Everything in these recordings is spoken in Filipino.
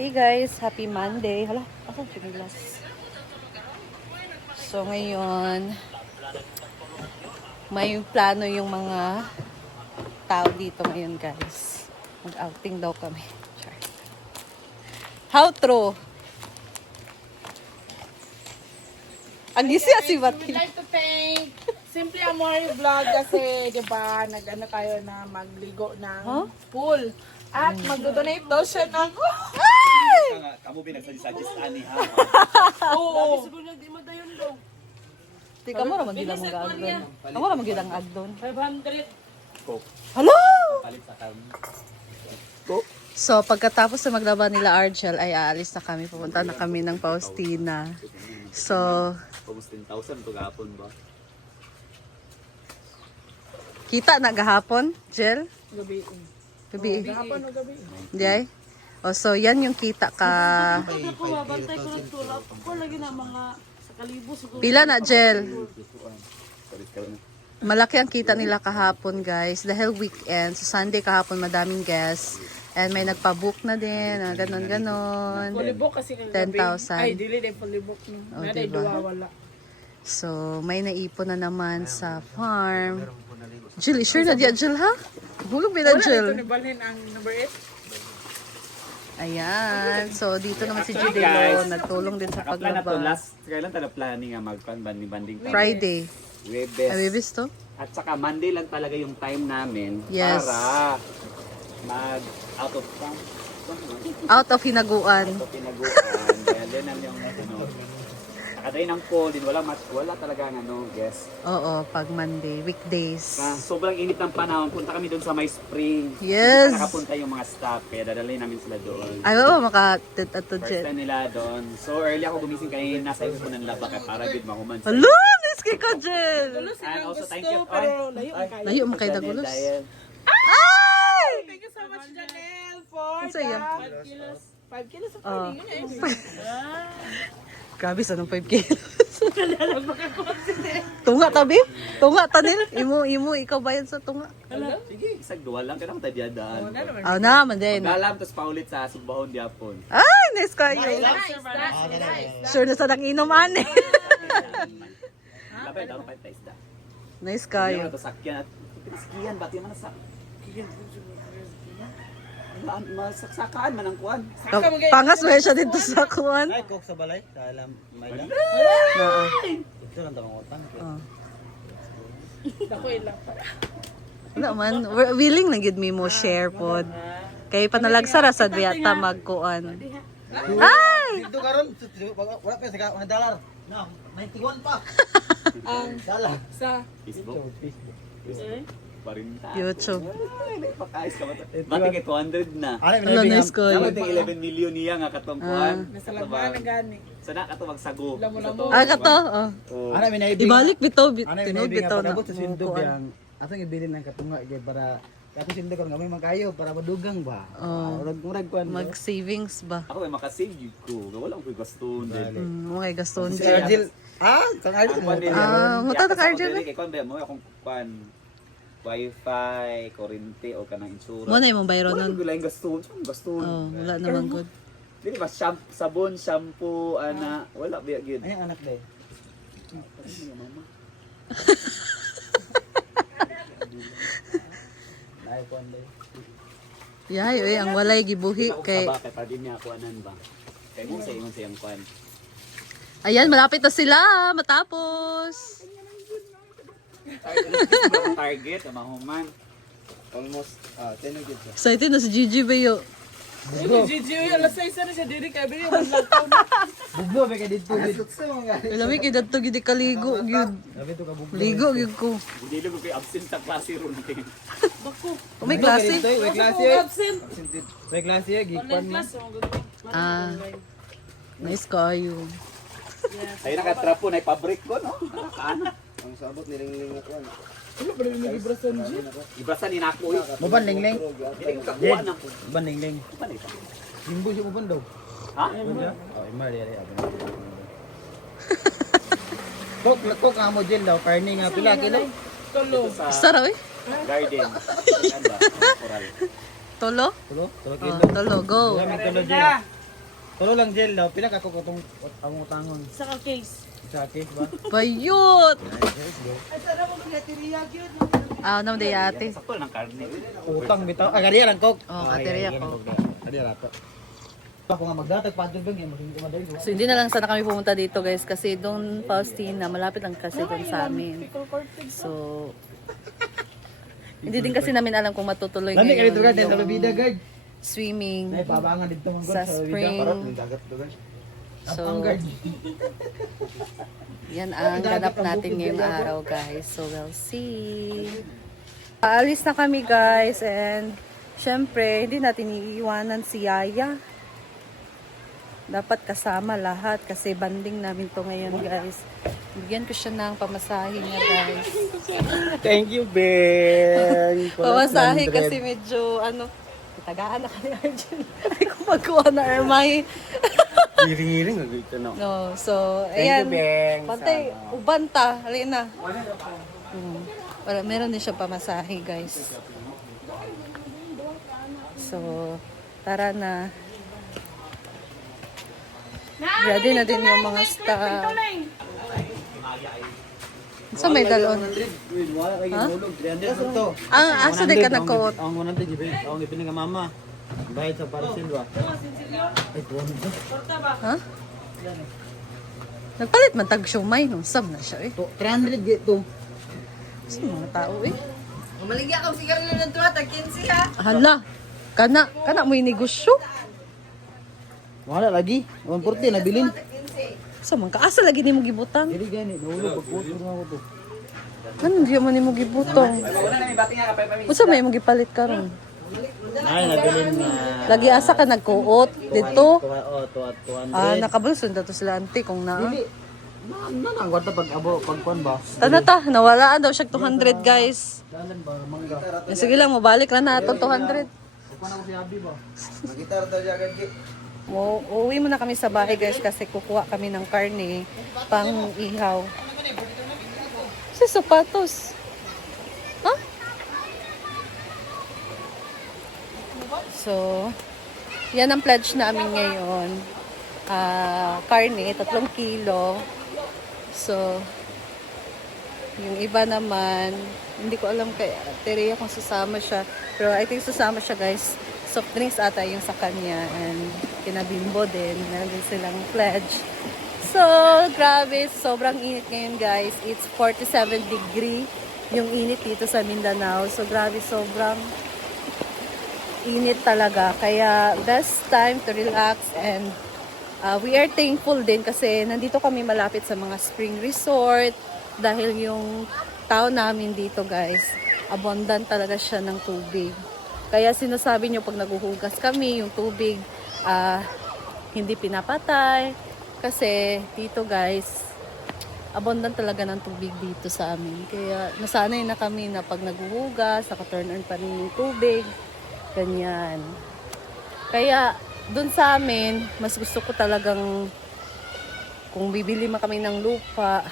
Hey guys, happy Monday. Hala, asan chinelas? So ngayon, may plano yung mga tao dito ngayon guys. Mag-outing daw kami. Sure. How true? Ang gisi si We'd Mati. like to thank Simply Amore Vlog kasi, di ba, nag-ano tayo na magligo ng pool. At mag-donate daw siya ng... Kamu binagsuggest ani ha. Oo. Siguro na di madayon daw. Di ka mo raman gila mong gaagdon. Amo raman gila ang agdon. 500. Coke. Hello! Palit sa kami. So, pagkatapos na maglaban nila Argel, ay aalis na kami. Pupunta na kami ng Faustina. So, Almost 10,000 to gapon ba? kita na gahapon, Jel? Gabi. Gabi. Hapon o gabi. Di ay? O, so, yan yung kita ka. Pag ako, babantay ko ng tulap. Ako lagi na mga sa kalibo siguro. Pila na, Jel? Palit ka na. Malaki ang kita nila kahapon, guys. Dahil weekend. So, Sunday kahapon, madaming guests. And may nagpa-book na din. Ganon. Fully-book kasi kagabi. 10,000. Ay, dili din fully-book. Oh, Nga diba? duwa wala. So, may naipon na naman sa farm. Jill, sure na diya, Jill, ha? Hulog ba na, Wala Jill? ito ni Balhin ang number 8. Ayan. So, dito naman si Actually, Judilo. guys, Nagtulong din sa Kapla na to, paglaba. kailan tayo planning nga mag-banding Friday. Webes. Ay, bibis to? At saka Monday lang talaga yung time namin Yes. para mag out of town. Out of hinaguan. Ito pinaguan. Kaya din ang yung nakaday ng call din wala talaga guess. Oo, pag Monday. Weekdays. Sobrang init ng panahon, punta kami doon sa may spring. Yes. Nakapunta yung mga staff, kaya dadalhin namin sila doon. Ay, oo, maka-ato, First Jill. time nila doon. So early ako gumising kanina, nasa ko ng laba kaya para good mahuman. Hello! Nice kay ko, Jill! Tulo And silang also gusto, thank you. pero layo ang kayo. Layo mo kay Dagulos. Dahil Ay! Thank you so much, Janelle, for Ano sa'yo? 5 kilos. 5 kilos of Oh. yun eh. Grabe, sa nung 5 kilos. Tunga tabi? Tunga tanil? Imo, ikaw bayad sa tunga? sige, isang duwa lang kaya tayo diyadaan. Ah, naman din. Galam, tapos paulit sa Sugbahon Diapon. Ay, nice kayo. Nice. Sure na sa nang inom, ane. Lapay, daw pa tayo isda. Nice Yung kayo. ito sakyan at skian, ba't yung sa masaksakaan man ang kuwan. Pangas mo siya dito sa kuwan. Ay, cook sa balay. Sa alam, may lang. Oo. Ito lang tamang utang. Oh. Ako ilang. Wala man, we're willing na gid mi mo share pod. Kay panalagsara sa diata magkuan. Ay! Dito karon, wala pa sa $1. No, 91 pa. Ang Dala. sa Facebook. Parinta. YouTube. Ay, nagpakayos ka ba? Mati kay 200 na. Ano, Hello, nice kayo. Dapat yung 11 million niya nga katong kuwan. nasa labahan ng gani. Sana kato magsago. Lamo-lamo. Ah, kato. Oh. Oh. Ano, minaibig. Ibalik bitaw, Ano, tinud minaibig bitaw nga na. pagabot sa sindog kuan. yang atong ibilin ng katunga kay para katong sindog karon gamay man kayo para madugang ba. Oh. Murag kuan. Mag savings ba? Ako ay makasave yun ko. Wala akong gaston din. Mga gaston Si dyan. Argel. Ah, kang Argel mo. Muta ta ka, Argel, Kay kon ba mo akong kuan wifi, kuryente o kanang insurance. Mo na imong bayro Wala nun. ko lang gaston. Saan gaston? Oh, wala naman good. Dili ba sabon, shampoo, ana, wala ba gyud. Ay, anak day. Ay, kuan day. Yay, oy, ang walay gibuhi kay Bakit pa din niya kuanan ba? Kay mo sa imong siyang kuan. ayan, malapit na sila matapos. Target ang mahuman. Almost 10 na gid. Excited na si Gigi Bayo. Uy, Gigi, uy, alas 6 na siya. Diri ka, bili yung lagtaw na. Bugbo ba kay dito dito. Lami kay dadto gid kaligo gyud. Sabi to ka bugbo. Ligo gyud ko. Hindi lang kay absent sa klase ron. Bako. O may klase. May klase. Absent. May klase gikuan Online mo. class. Oh, good. Ah. Nice kayo. Ay nakatrapo na pabrik ko no. Ano? Ang sabot nilingling ako. Ano ba rin nag-ibrasan, G? Ibrasan ni nako. Muban lingling. Hindi ko kakuha na ko. Muban lingling. Ano ito? Limbo siya muban daw. Ha? Oh, imar yari ako. Kok nga mo din daw, karni nga pila kilo. Tolo. Sa Sara oy. garden. Ano ba? Coral. Tolo? Tulo? Tulo Oh, kilo. tolo go. Tulo din. Tulo lang gel daw. Pila ka ko kutong ang utangon. Sa case. Sa case ba? Bayot! Let's go. Ah, naman day ate. Sakto ng karne. Utang bitaw. Ah, kariya lang kok. Oh, kateriya ko. Kariya rato. Ako nga magdatag pa dun bang maging kumaday ko. So hindi na lang sana kami pumunta dito guys kasi doon Faustina, malapit lang kasi doon sa amin. So hindi din kasi namin alam kung matutuloy Lami ka dito ngayon guys, yung dahil bida guys. swimming Nay pabangan dito man sa guys spring. dagat to guys. So Ang guard. yan ang ganap natin ngayong araw guys. So we'll see. Paalis na kami guys and syempre hindi natin iiwanan si Yaya. Dapat kasama lahat kasi banding namin to ngayon guys. Bigyan ko siya ng pamasahe niya guys. Thank you, Ben. Pamasahe kasi medyo ano, tagaan na kami Arjun. Ay ko magkuha na Armay. Hiring-hiring nga dito no. No, so Thank ayan. you, Ben. Pantay, ubanta, halina. Wala, meron din siya pamasahe guys. So, tara na. Ready na din yung mga staff. So may dalon. Wala kayo Ha? hulog 300 to. Ang asa din ka nagkuot. Ang 100 gibe. Ang ipin nga mama. Bayad sa parcel ba? Ay, 200. Ha? Nagpalit man tag siomay no, sab na siya eh. 300 gitu. Sa mga tao eh. Maligya ka sigarilyo ng tuwa, tag 15 ha. Hala. Kana mo negosyo. Wala lagi. 140 nabilin. Sa mga kaasa lagi nimo gibutang. Dili gani, nahulog pagputo na ako to. Ano di man nimo gibutang? Unsa may mo gipalit karon? Ay, nabilin na. Lagi asa ka nagkuot dito. Tuwa, 200. Ah, nakabulson daw to sila auntie kung na. Dili. Nang wala pag abo pagkuan ba? Tana ta, nawalaan daw siya 200 guys. Dalan ba mangga? Eh, sige lang, mabalik lang na itong 200. Kuan ako si Abi ba? Magitar daw siya gagi. Uuwi muna kami sa bahay guys kasi kukuha kami ng karne pang ihaw. Sa sapatos. Ha? So, yan ang pledge namin ngayon. Karne, 3 kilo. So, yung iba naman, hindi ko alam kay Terea kung susama siya. Pero I think susama siya guys. Soft drinks ata yung sa kanya. And kinabimbo din. Meron din silang pledge. So, grabe. Sobrang init ngayon guys. It's 47 degree yung init dito sa Mindanao. So, grabe. Sobrang init talaga. Kaya, best time to relax and we are thankful din kasi nandito kami malapit sa mga spring resort dahil yung town namin dito guys, abundant talaga siya ng tubig. Kaya sinasabi nyo pag naguhugas kami, yung tubig hindi pinapatay kasi dito guys, abundant talaga ng tubig dito sa amin. Kaya nasanay na kami na pag naguhugas, naka-turn on pa rin yung tubig. Ganyan. Kaya doon sa amin, mas gusto ko talagang kung bibili man kami ng lupa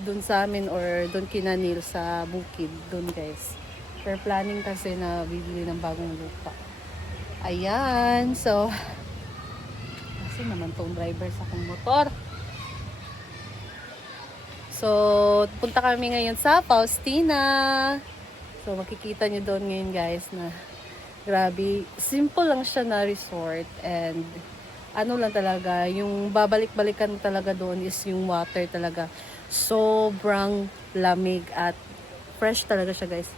doon sa amin or doon kinanil sa bukid doon guys. We're planning kasi na bibili ng bagong lupa. Ayan. So, kasi naman tong driver sa akong motor. So, punta kami ngayon sa Faustina. So, makikita nyo doon ngayon guys na grabe, simple lang siya na resort and ano lang talaga, yung babalik-balikan talaga doon is yung water talaga. Sobrang lamig at fresh talaga siya guys.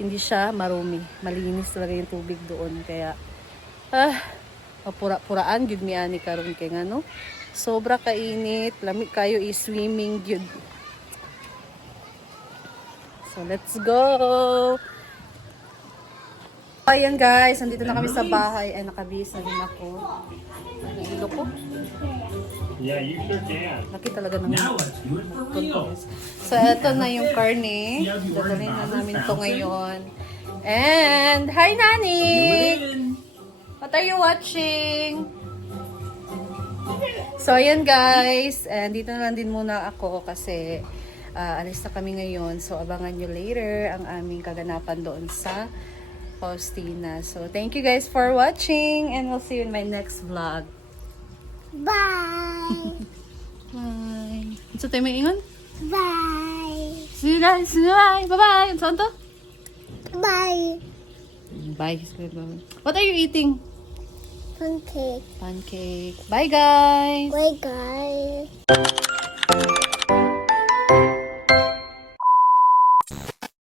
Hindi siya marumi. Malinis talaga yung tubig doon. Kaya, mapura-puraan, gyud mi ani karon kay ngano. Sobra kainit, lamig kayo i-swimming gyud. So, let's go! Ayan guys, nandito na kami sa bahay. Ay, nakabihis na din ako. Ang ilo ko. Yeah, you sure can. Laki talaga ng Now let's do it for real. So, eto na yung karne. Dadalhin na namin to ngayon. And, hi Nani! What are you watching? So, ayan guys. And dito na lang din muna ako kasi alis na kami ngayon. So, abangan nyo later ang aming kaganapan doon sa Faustina. So, thank you guys for watching and we'll see you in my next vlog. Bye. Bye. Unsa tayo may ingon? Bye. See you guys. Bye. Bye-bye. Unsa to? Bye. Bye. What are you eating? Pancake. Pancake. Bye, guys. Bye, guys.